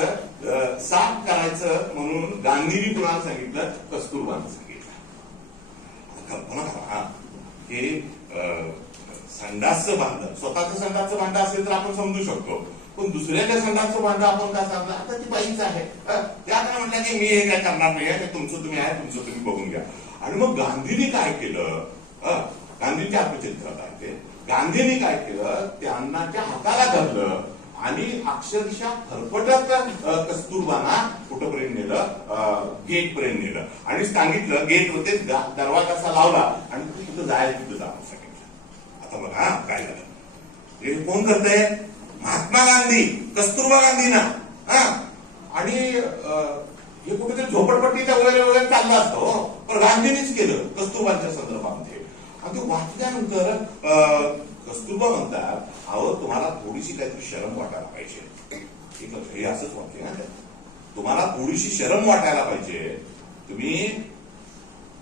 साफ करायचं म्हणून गांधींनी कुणाला सांगितलं कस्तुरबानं सांगितलं. कल्पना करा की संडासचं भांड स्वतःचं संडासचं भांड असेल तर आपण समजू शकतो पण दुसऱ्याच्या संडासचं भांड आपण काय सांगतो आता ती बाईच आहे त्या काय म्हटलं की मी हे काय करणार नाही आहे तुमचं तुम्ही आहे तुमचं तुम्ही बघून घ्या. आणि मग गांधींनी काय केलं गांधींच्या आत्मचरित्रात आहे ते गांधींनी काय केलं त्यांना त्या हाताला धरलं आणि अक्षरशः फरफटत कस्तुरबांना कुठपर्यंत नेलं, गेट पर्यंत नेलं आणि सांगितलं गेट होते दरवाजा असा लावला आणि तू कुठं जायला तिथं जाऊ सांगितलं. आता बघा काय झालं, हे कोण करतंय, महात्मा गांधी, कस्तुरबा गांधी ना. आणि हे कुठेतरी झोपडपट्टीच्या वगैरे वगैरे चाललं असतं, पण गांधींनीच केलं कस्तुरबांच्या संदर्भामध्ये. आणि ते वाचल्यानंतर कस्तुरबा म्हणतात, अहो तुम्हाला थोडीशी काहीतरी शरम वाटायला पाहिजे. हे असंच वाक्य ना, तुम्हाला थोडीशी शरम वाटायला पाहिजे. तुम्ही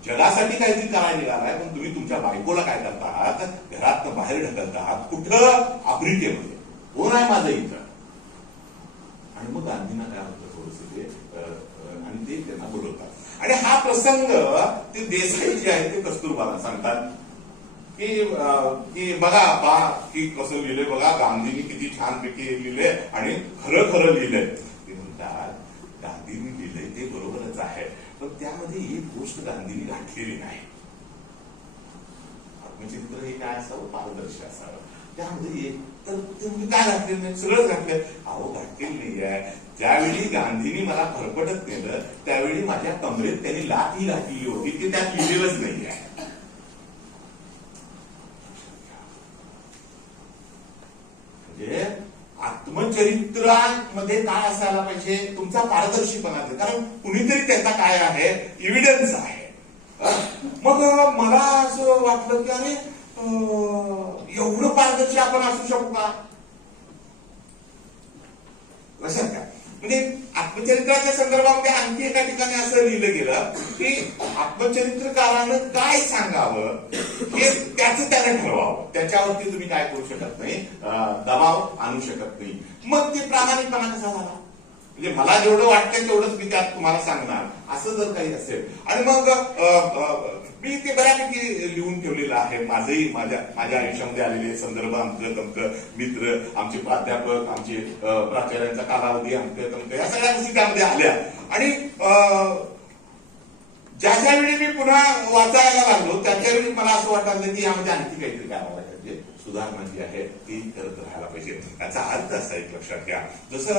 जगासाठी काहीतरी करायला निघालाय, पण तुम्ही तुमच्या बायकोला काय करता आहात, घरात बाहेर ढकलता आहात. कुठं, आफ्रिकेमध्ये. कोण आहे माझं इथं. आणि मग गांधींना काय होतं थोडस ते, आणि ते त्यांना बोलवतात. आणि हा प्रसंग ते देसाई जे आहे ते कस्तुरबाला सांगतात की बघा बा की कसं लिहिलंय बघा, गांधींनी किती छानपैकी लिहिलंय आणि खरं खरं लिहिलंय. ते म्हणतात गांधींनी लिहिलंय ते बरोबरच आहे, पण त्यामध्ये एक गोष्ट गांधींनी घातलेली नाही. आत्मचरित्र हे काय असावं, पारदर्शी असावं. त्यामध्ये तर तुम्ही काय घातलेलं नाही, सगळंच घातलंय. अहो घातलेलं नाही आहे. ज्यावेळी गांधींनी मला फरफटत नेलं त्यावेळी माझ्या कमरेत त्यांनी लाथही घातलेली होती, ते त्यात लिहिलेलंच नाही आहे. म्हणजे आत्मचरित्रामध्ये काय असायला पाहिजे, तुमचा पारदर्शीपणा. कारण कुणीतरी त्याचा काय आहे, एव्हिडन्स आहे. मग मला असं वाटलं की अरे एवढं पारदर्शी आपण असू शकू का, लक्षात काय. म्हणजे आत्मचरित्राच्या संदर्भामध्ये आणखी एका ठिकाणी असं लिहिलं गेलं की आत्मचरित्रकारानं काय सांगावं हे त्याचं त्याने ठरवावं, त्याच्यावरती तुम्ही काय करू शकत नाही, दबाव आणू शकत नाही. मग ते प्रामाणिकपणा कसा झाला, म्हणजे मला जेवढं वाटतं तेवढंच मी त्यात तुम्हाला सांगणार, असं जर काही असेल. आणि मग मी ते बऱ्यापैकी लिहून ठेवलेलं आहे. माझंही माझ्या आयुष्यामध्ये आलेले संदर्भ, आमचं तमकं मित्र, आमचे प्राध्यापक, आमचे प्राचार्यांचा कालावधी, आमचं तमकं, या सगळ्या गोष्टी त्यामध्ये आल्या. आणि ज्या ज्यावेळी मी पुन्हा वाचायला लागलो त्याच्यावेळी मला असं वाटलं की यामध्ये आणखी काहीतरी करायला पाहिजे, सुधारणा जी आहे ती करत राहायला पाहिजे. याचा अर्थ असा एक लक्षात घ्या, जसं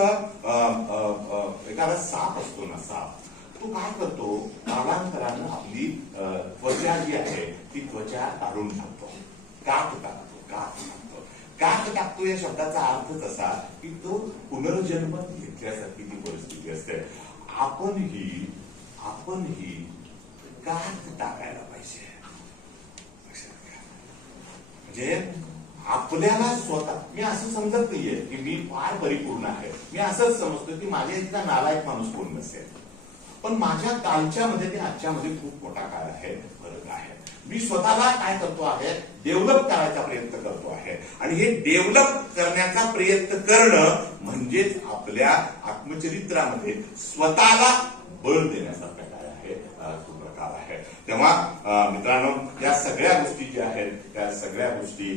एखादा साप असतो ना, साप तो काय करतो, कालांतरानं आपली त्वचा जी आहे ती त्वचा काढून टाकतो, कात टाकतो. या शब्दाचा अर्थच असा की तो पुनर्जन्म घेतल्यासारखी ती परिस्थिती असते. आपणही कात टाकायला पाहिजे. म्हणजे आपल्याला स्वतः, मी असं समजत नाहीये की मी फार परिपूर्ण आहे, मी असंच समजतो की माझ्या इतका नालायक माणूस कोण नसेल, पण माझ्या कालच्या मध्ये ते आजच्या मध्ये खूप मोठा काळ आहे, फरक आहे. मी स्वतःला काय करतो आहे, डेव्हलप करायचा प्रयत्न करतो आहे. आणि हे डेव्हलप करण्याचा प्रयत्न करणं म्हणजेच आपल्या आत्मचरित्रामध्ये स्वतःला बळ देण्याचा प्रकार आहे, तो प्रकार आहे. तेव्हा मित्रांनो, या सगळ्या गोष्टी ज्या आहेत त्या सगळ्या गोष्टी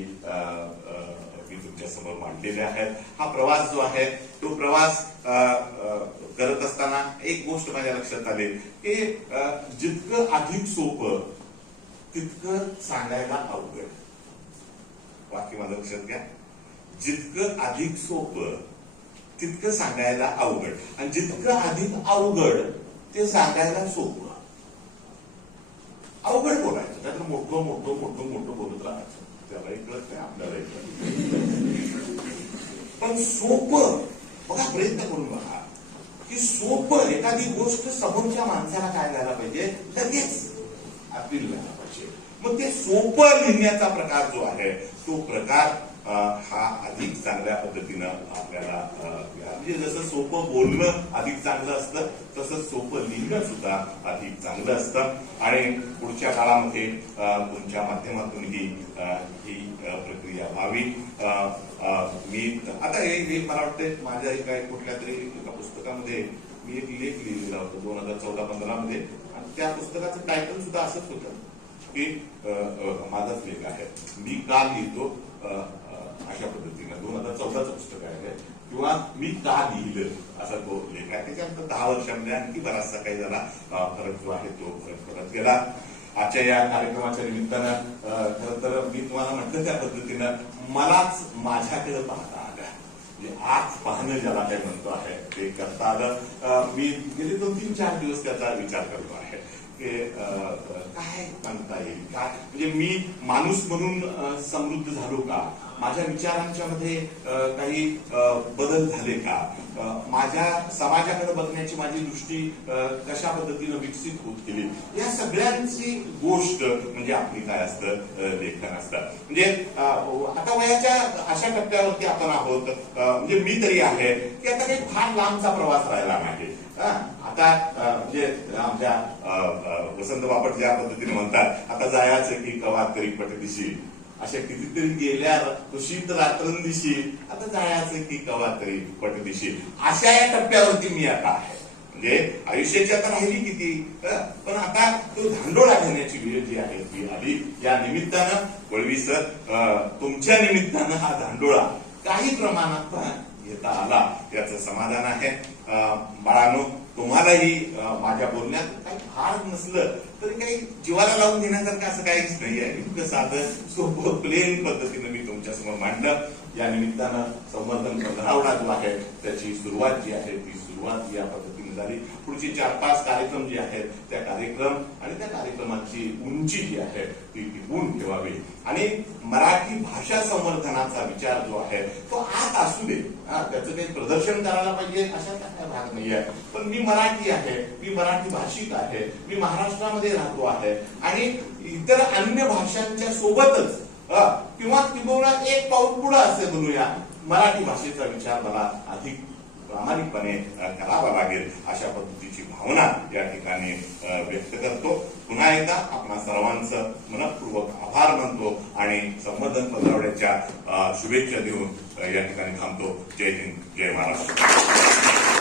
मी तुमच्या समोर मांडलेल्या आहेत. हा प्रवास जो आहे तो प्रवास करत असताना एक गोष्ट माझ्या लक्षात आली की जितकं अधिक सोपं तितकं सांगायला अवघड. वाक्य माझं लक्षात घ्या, जितकं अधिक सोपं तितकं सांगायला अवघड, आणि जितकं अधिक अवघड ते सांगायला सोपं. अवघड बोलायचं, त्यातलं मोठं मोठं मोठं मोठं बोलत राहायचं, त्यालाही कळत नाही आपल्यालाही कळत. पण सोपं बघा, प्रयत्न करून बघा की सोपं एखादी गोष्ट समोरच्या माणसाला काय व्हायला पाहिजे, लगेच अपील व्हायला पाहिजे. मग ते सोपं लिहिण्याचा प्रकार जो आहे तो प्रकार हा अधिक चांगल्या पद्धतीनं आपल्याला, म्हणजे जसं सोपं बोलणं अधिक चांगलं असतं तसं सोपं लिहिणं सुद्धा अधिक चांगलं असतं. आणि पुढच्या काळामध्ये तुमच्या माध्यमातून ही प्रक्रिया व्हावी. मी आता हे मला वाटतं माझ्या काय कुठल्या तरी एका पुस्तकामध्ये मी एक लेख लिहिलेला होता 2014-15 मध्ये, आणि त्या पुस्तकाचं टायटल सुद्धा असंच होतं की माझाच लेख आहे, मी का लिहितो, अशा पद्धतीनं 2014चं पुस्तक आहे, किंवा मी का लिहिलं असा तो लेख आहे. त्याच्यानंतर 10 वर्षांमध्ये आणखी बराचसा काही झाला, फरक जो आहे तो फरक पडत गेला. आजच्या या कार्यक्रमाच्या निमित्तानं खरं तर मी तुम्हाला म्हटलं त्या पद्धतीनं मलाच माझ्याकडे पाहता आलं, म्हणजे आत पाहणं ज्याला काही म्हणतो आहे ते करता आलं. मी गेले 2-3-4 दिवस त्याचा विचार करतो आहे की काय म्हणता येईल, काय म्हणजे मी माणूस म्हणून समृद्ध झालो का, माझ्या विचारांच्या मध्ये काही बदल झाले का, माझ्या समाजाकडे बघण्याची माझी दृष्टी कशा पद्धतीनं विकसित होत गेली, या सगळ्यांची गोष्ट म्हणजे आपली काय असतं, लेखन असतं. म्हणजे आता वयाच्या अशा टप्प्यावरती आपण आहोत, म्हणजे मी तरी आहे की आता काही फार लांबचा प्रवास राहिला नाही. आता म्हणजे आमच्या वसंत बापट ज्या पद्धतीने म्हणतात, आता जायचं की कवा तरी पटदिशी, अशा कितीतरी गेल्या कुशीत रात्रंदिशी, आता जायचं की कवा तरी पटदिशी, अशा या टप्प्यावरती मी आता आहे. म्हणजे आयुष्याची आता राहिली किती, पण आता तो धांडोळा घेण्याची वेळ जी आहे ती आली. या निमित्तानं वळवी सर, तुमच्या निमित्तानं हा धांडोळा काही प्रमाणात घेता आला याचं समाधान आहे. बाळांनो, तुम्हालाही माझ्या बोलण्यात काही फार नसलं तरी काही जीवाला लावून घेण्यासारखं असं काहीच नाही आहे. इतकं साधं सोपं प्लेन पद्धतीनं मी तुमच्यासमोर मांडलं. या निमित्तानं संवर्धन 15 जो आहे त्याची सुरुवात जी आहे ती सुरुवात या पद्धतीने झाली. पुढची 4-5 कार्यक्रम जे आहेत त्या कार्यक्रम आणि त्या कार्यक्रमाची उंची जी आहे ती टिकवून ठेवावी आणि मराठी भाषा संवर्धनाचा विचार जो आहे तो आत असू दे. त्याचं काही प्रदर्शन करायला पाहिजे अशा काय भाग नाही आहे. पण मी मराठी आहे, मी मराठी भाषिक आहे, मी महाराष्ट्रामध्ये राहतो आहे आणि इतर अन्य भाषांच्या सोबतच किंवा किंवा एक पाऊल पुढे असे बनूया, मराठी भाषेचा विचार मला अधिक प्रामाणिकपणे करावा लागेल अशा पद्धतीची भावना या ठिकाणी व्यक्त करतो. पुन्हा एकदा आपणा सर्वांचं मनपूर्वक आभार मानतो आणि संवर्धन 15 शुभेच्छा देऊन या ठिकाणी थांबतो. जय हिंद, जय महाराष्ट्र.